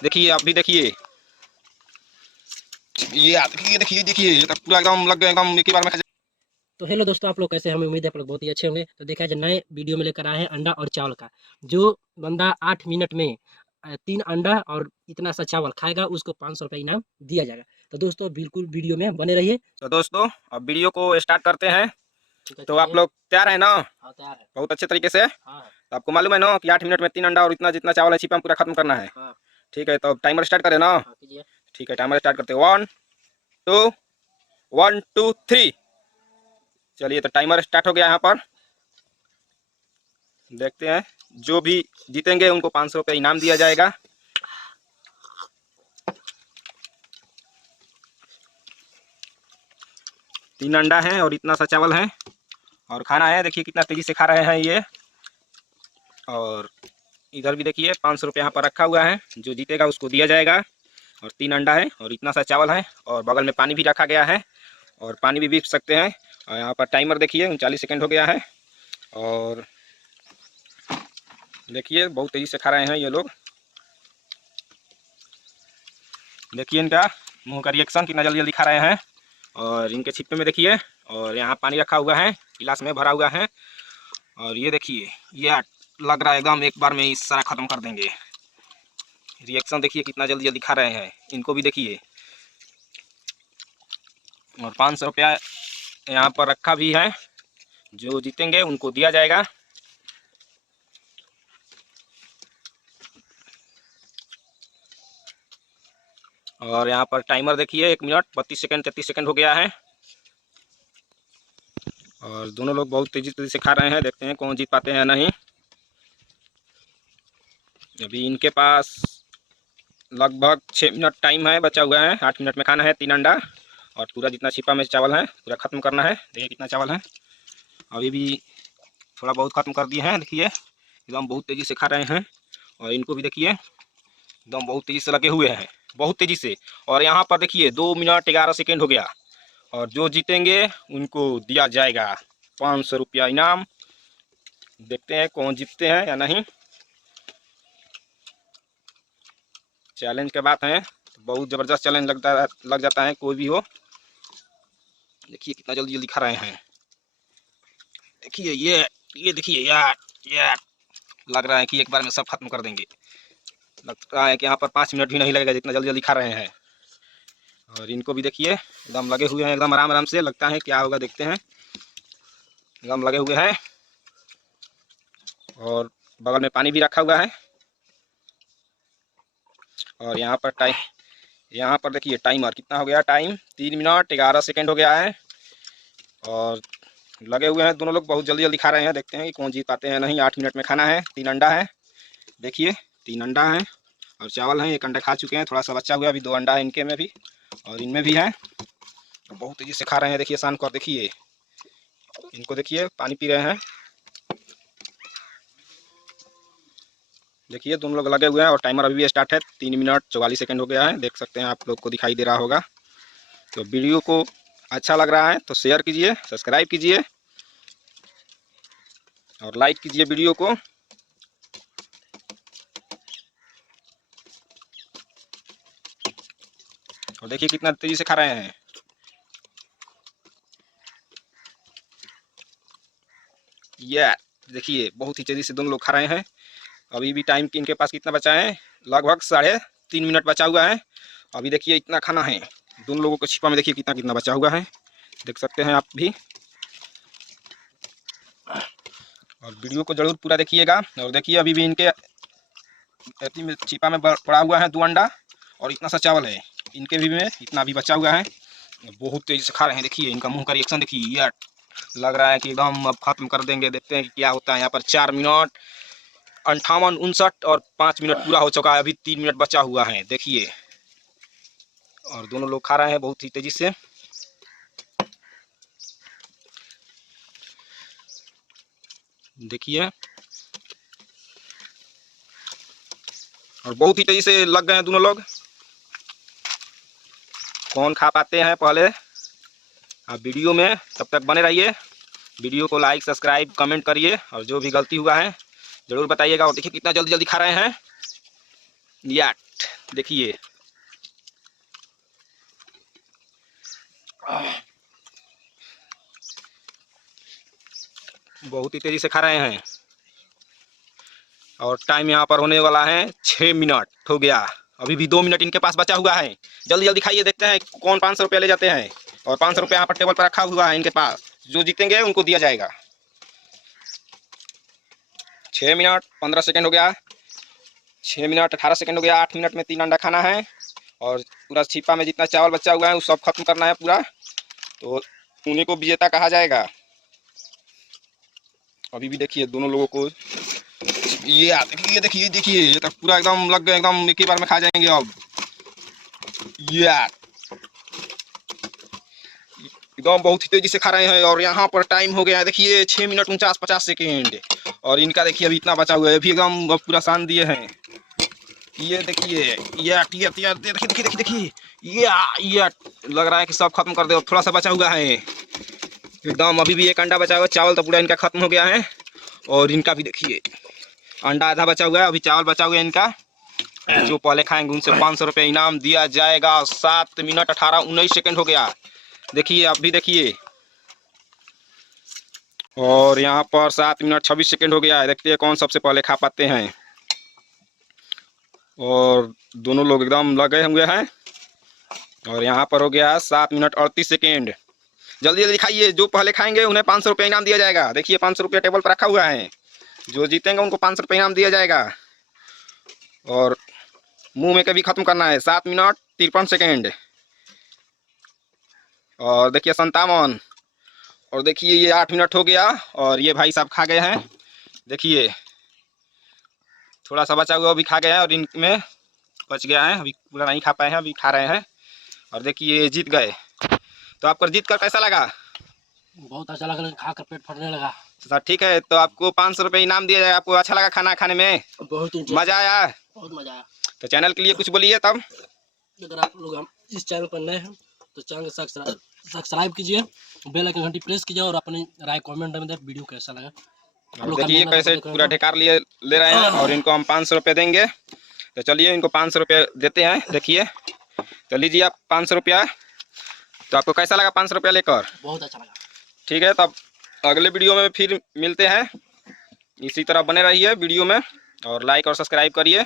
देखिए आप भी देखिए, ये देखिए देखिए देखिए, ये तो पूरा एकदम लग गया, एकदम एक ही बार में। तो हेलो दोस्तों, आप लोग कैसे हैं? हमें उम्मीद है आप लोग बहुत ही अच्छे होंगे। तो देखा जाए, नए वीडियो में लेकर आए हैं अंडा और चावल का। जो बंदा 8 मिनट में 3 अंडा और इतना सा चावल खाएगा, उसको 500 रुपये इनाम दिया जाएगा। तो दोस्तों बिल्कुल वीडियो में बने रहिए। तो दोस्तों अब वीडियो को स्टार्ट करते हैं। ठीक है, तो आप चलिए। लोग तैयार है ना? हाँ, तैयार है। बहुत अच्छे तरीके से। हाँ तो आपको मालूम है ना कि 8 मिनट में 3 अंडा और इतना जितना चावल है छिपा पूरा खत्म करना है। हाँ। ठीक है, तो टाइमर स्टार्ट करें ना? हाँ, कीजिए। ठीक है, टाइमर स्टार्ट करते हैं। 1 2 1 2 3। चलिए, तो टाइमर स्टार्ट हो गया। यहाँ पर देखते हैं, जो भी जीतेंगे उनको 500 रुपये इनाम दिया जाएगा। तीन अंडा है और इतना सा चावल है और खाना है। देखिए कितना तेजी से खा रहे हैं ये। और इधर भी देखिए 500 रुपये यहाँ पर रखा हुआ है, जो जीतेगा उसको दिया जाएगा। और 3 अंडा है और इतना सा चावल है और बगल में पानी भी रखा गया है और पानी भी पी सकते हैं। और यहाँ पर टाइमर देखिए 39 सेकंड हो गया है। और देखिए बहुत तेज़ी से खा रहे हैं ये लोग। देखिए इनका मुंह का रिएक्शन कितना जल्दी जल्दी खा रहे हैं। और इनके छिप्पे में देखिए, और यहाँ पानी रखा हुआ है, गिलास में भरा हुआ है। और ये देखिए, ये लग रहा है एकदम एक बार में ही सारा ख़त्म कर देंगे। रिएक्शन देखिए कितना जल्दी जल्दी खा रहे हैं, इनको भी देखिए। और 500 रुपया यहाँ पर रखा भी है, जो जीतेंगे उनको दिया जाएगा। और यहाँ पर टाइमर देखिए 1 मिनट 32 सेकंड 33 सेकंड हो गया है। और दोनों लोग बहुत तेज़ी तेज़ी से खा रहे हैं। देखते हैं कौन जीत पाते हैं नहीं। अभी इनके पास लगभग 6 मिनट टाइम है बचा हुआ है। 8 मिनट में खाना है 3 अंडा और पूरा जितना छिपा में चावल है पूरा ख़त्म करना है। देखिए कितना चावल है। अभी भी थोड़ा बहुत ख़त्म कर दिए हैं। देखिए एकदम बहुत तेज़ी से खा रहे हैं। और इनको भी देखिए एकदम बहुत तेज़ी से लगे हुए हैं, बहुत तेज़ी से। और यहाँ पर देखिए 2 मिनट 11 सेकेंड हो गया। और जो जीतेंगे उनको दिया जाएगा 500 रुपया इनाम। देखते हैं कौन जीतते हैं या नहीं। चैलेंज के बात है, बहुत ज़बरदस्त चैलेंज लग जाता है कोई भी हो। देखिए कितना जल्दी जल्दी खा रहे हैं। देखिए ये देखिए यार लग रहा है कि एक बार में सब खत्म कर देंगे। लगता है कि यहाँ पर 5 मिनट भी नहीं लगेगा, जितना जल्दी जल्दी खा रहे हैं। और इनको भी देखिए एकदम लगे हुए हैं, एकदम आराम आराम से। लगता है क्या होगा, देखते हैं। एकदम लगे हुए हैं और बगल में पानी भी रखा हुआ है। और यहाँ पर देखिए टाइमर कितना हो गया। टाइम 3 मिनट 11 सेकेंड हो गया है। और लगे हुए हैं दोनों लोग, बहुत जल्दी जल्दी खा रहे हैं। देखते हैं कि कौन जीत पाते हैं नहीं। 8 मिनट में खाना है। 3 अंडा है, देखिए 3 अंडा है और चावल है। 1 अंडा खा चुके हैं, थोड़ा सा बचा हुआ है। अभी 2 अंडा है इनके में भी और इनमें भी है। बहुत तेज़ी से खा रहे हैं। देखिए शान को देखिए, इनको देखिए पानी पी रहे हैं। देखिए दोनों लोग लगे हुए हैं और टाइमर अभी भी स्टार्ट है। 3 मिनट 44 सेकंड हो गया है। देख सकते हैं, आप लोग को दिखाई दे रहा होगा। तो वीडियो को अच्छा लग रहा है तो शेयर कीजिए, सब्सक्राइब कीजिए और लाइक कीजिए वीडियो को। और देखिए कितना तेज़ी से खा रहे हैं। ये देखिए बहुत ही तेज़ी से दोनों लोग खा रहे हैं। अभी भी टाइम इनके पास कितना बचा है, लगभग 3.5 मिनट बचा हुआ है। अभी देखिए इतना खाना है। दोनों लोगों को छिपा में देखिए कितना कितना बचा हुआ है, देख सकते हैं आप भी। और वीडियो को जरूर पूरा देखिएगा। और देखिए अभी भी इनके छिपा में पड़ा हुआ है 2 अंडा और इतना सा चावल है। इनके भी में इतना भी बचा हुआ है। बहुत तेज़ी से खा रहे हैं। देखिए इनका मुंह का रिएक्शन देखिए यार, लग रहा है कि एकदम अब खत्म कर देंगे। देखते हैं कि क्या होता है। यहाँ पर 4 मिनट 58 59 और 5 मिनट पूरा हो चुका है। अभी 3 मिनट बचा हुआ है, देखिए। और दोनों लोग खा रहे हैं बहुत ही तेजी से। देखिए और बहुत ही तेजी से लग गए हैं दोनों लोग। कौन खा पाते हैं पहले, आप वीडियो में तब तक बने रहिए। वीडियो को लाइक सब्सक्राइब कमेंट करिए और जो भी गलती हुआ है ज़रूर बताइएगा। और देखिए कितना जल्दी जल्दी खा रहे हैं यार। देखिए बहुत ही तेजी से खा रहे हैं। और टाइम यहाँ पर होने वाला है 6 मिनट हो गया। अभी भी 2 मिनट इनके पास बचा हुआ है। जल्दी जल्दी खाइए, देखते हैं कौन 500 रुपया ले जाते हैं। और 500 रुपया यहाँ पर टेबल पर रखा हुआ है इनके पास, जो जीतेंगे उनको दिया जाएगा। 6 मिनट 15 सेकंड हो गया, 6 मिनट 18 सेकंड हो गया। 8 मिनट में 3 अंडा खाना है और पूरा छिपा में जितना चावल बचा हुआ है वो सब खत्म करना है पूरा, तो उन्हीं को विजेता कहा जाएगा। अभी भी देखिए दोनों लोगों को, ये देखिए देखिए देखिए ये तक पूरा एकदम लग गए, एकदम एक ही बार में खा जाएंगे। अब ये एकदम बहुत ही तेजी से खा रहे हैं। और यहाँ पर टाइम हो गया है देखिए 6 मिनट 49-50 सेकेंड। और इनका देखिए अभी इतना बचा हुआ है, अभी एकदम पूरा शान दिए हैं। ये देखिए ये देखिए देखिए देखिए ये लग रहा है कि सब खत्म कर दे। थोड़ा सा बचा हुआ है एकदम, अभी भी एक अंडा बचा हुआ है। चावल तो पूरा इनका खत्म हो गया है। और इनका भी देखिए अंडा आधा बचा हुआ है, अभी चावल बचा हुआ है इनका। जो पहले खाएंगे उनसे 500 रुपये इनाम दिया जाएगा। 7 मिनट 18-19 सेकंड हो गया, देखिए अभी देखिए। और यहाँ पर 7 मिनट 26 सेकंड हो गया है, देखते हैं कौन सबसे पहले खा पाते हैं। और दोनों लोग एकदम लगे हुए हैं। और यहाँ पर हो गया 7 मिनट 38 सेकेंड। जल्दी जल्दी खाइए, जो पहले खाएंगे उन्हें 500 रुपये इनाम दिया जाएगा। देखिए 500 रुपया टेबल पर रखा हुआ है, जो जीतेंगे उनको 500 रुपये इनाम दिया जाएगा। और मुंह में कभी खत्म करना है। 7 मिनट 53 सेकेंड। और देखिए 57। और देखिए ये 8 मिनट हो गया और ये भाई साहब खा गए हैं। देखिए थोड़ा सा बचा हुआ अभी खा गए हैं और इनमें बच गया है, अभी पूरा नहीं खा पाए हैं, अभी खा रहे हैं। और देखिए ये जीत गए। तो आपको जीत कर कैसा लगा? बहुत अच्छा लगा, खाकर पेट फटने लगा। सर ठीक है, तो आपको 500 रुपये इनाम दिया जाएगा। आपको अच्छा लगा खाना खाने में? बहुत मज़ा आया? बहुत मजा आया। तो चैनल के लिए कुछ बोलिए तब। अगर आप लोग हम इस चैनल पर नए हैं तो चैनल को सब्सक्राइब कीजिए, बेल आइकन घंटी प्रेस कीजिए और अपनी राय कमेंट में वीडियो कैसा लगा। देखिए कैसे पूरा ढेकार लिए ले रहे हैं और इनको हम 500 रुपये देंगे। तो चलिए इनको 500 रुपये देते हैं। देखिए तो लीजिए आप 500 रुपया। तो आपको कैसा लगा 500 रुपया लेकर? बहुत अच्छा लगा। ठीक है, तब अगले वीडियो में फिर मिलते हैं। इसी तरह बने रहिए वीडियो में और लाइक और सब्सक्राइब करिए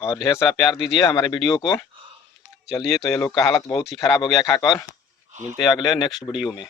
और ढेर सारा प्यार दीजिए हमारे वीडियो को। चलिए तो ये लोग का हालत बहुत ही ख़राब हो गया खाकर। मिलते हैं अगले नेक्स्ट वीडियो में।